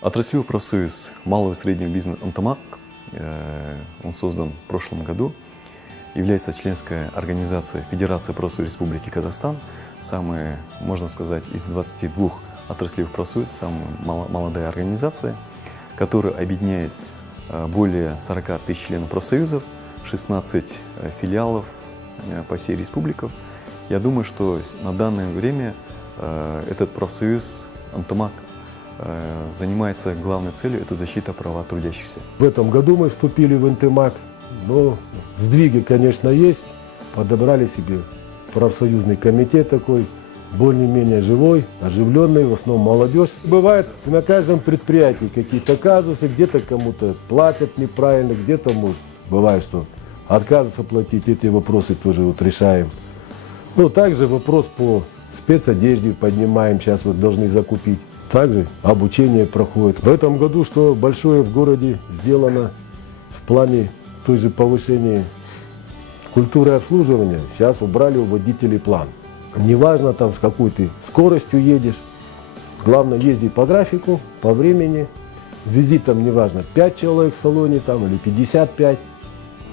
Отраслевой профсоюз малого и среднего бизнеса «Антамак», он создан в прошлом году, является членской организацией Федерации профсоюзов Республики Казахстан, самая, можно сказать, из 22 отраслевых профсоюзов, самая молодая организация, которая объединяет более 40 тысяч членов профсоюзов, 16 филиалов по всей республике. Я думаю, что на данное время этот профсоюз «Антамак» занимается главной целью – это защита права трудящихся. В этом году мы вступили в НТМАК, но сдвиги, конечно, есть. Подобрали себе профсоюзный комитет такой, более-менее живой, оживленный, в основном молодежь. Бывает на каждом предприятии какие-то казусы, где-то кому-то платят неправильно, где-то, может, бывает, что отказываются платить, эти вопросы тоже вот решаем. Ну, также вопрос по спецодежде поднимаем, сейчас вот должны закупить. Также обучение проходит. В этом году, что большое в городе сделано в плане той же повышения культуры обслуживания, сейчас убрали у водителей план. Неважно там с какой ты скоростью едешь, главное ездить по графику, по времени. Визитом неважно 5 человек в салоне там или 55,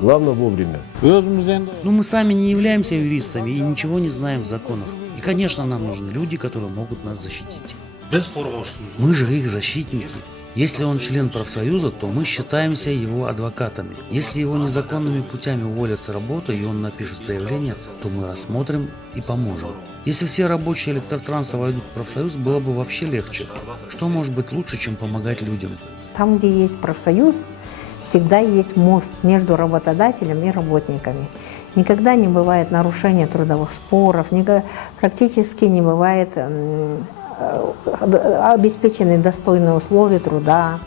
главное вовремя. Но мы сами не являемся юристами и ничего не знаем в законах. И, конечно, нам нужны люди, которые могут нас защитить. Мы же их защитники. Если он член профсоюза, то мы считаемся его адвокатами. Если его незаконными путями уволят с работы и он напишет заявление, то мы рассмотрим и поможем. Если все рабочие электротранса войдут в профсоюз, было бы вообще легче. Что может быть лучше, чем помогать людям? Там, где есть профсоюз, всегда есть мост между работодателем и работниками. Никогда не бывает нарушения трудовых споров, практически не бывает обеспечены достойные условия труда,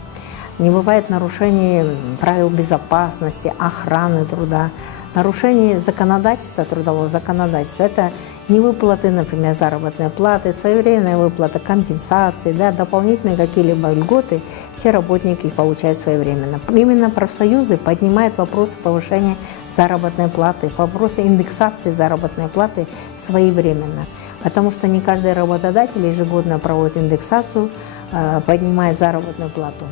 не бывает нарушений правил безопасности, охраны труда, нарушений законодательства, трудового законодательства. Это невыплаты, например, заработной платы, своевременная выплата компенсации, да, дополнительные какие-либо льготы, все работники их получают своевременно. Именно профсоюзы поднимают вопросы повышения заработной платы, вопросы индексации заработной платы своевременно. Потому что не каждый работодатель ежегодно проводит индексацию, поднимает заработную плату.